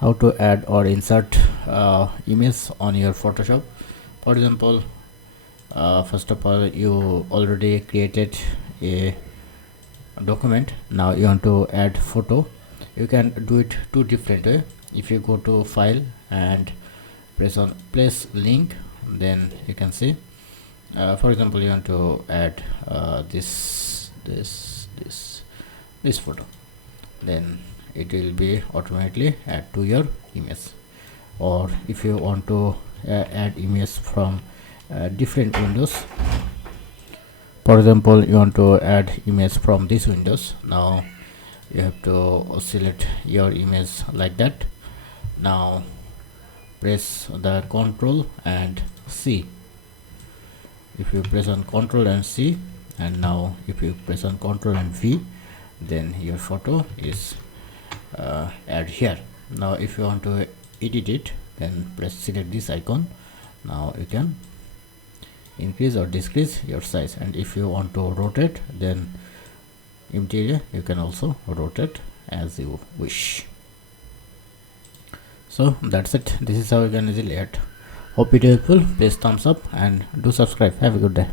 how to add or insert image on your Photoshop. For example, first of all, you already created a document. Now you want to add photo. You can do it two different way. If you go to file and press on place link, then you can see, for example, you want to add this photo, then it will be automatically add to your image. Or if you want to add image from different windows, for example, you want to add image from this windows. Now you have to select your image like that. Now press the Ctrl and C. If you press on Ctrl and C, and now if you press on Ctrl and V, then your photo is add here. Now if you want to edit it, then select this icon. Now you can increase or decrease your size, and if you want to rotate, then interior you can also rotate as you wish. So that's it. This is how you can easily add. Hope it is helpful. Please thumbs up and do subscribe. Have a good day.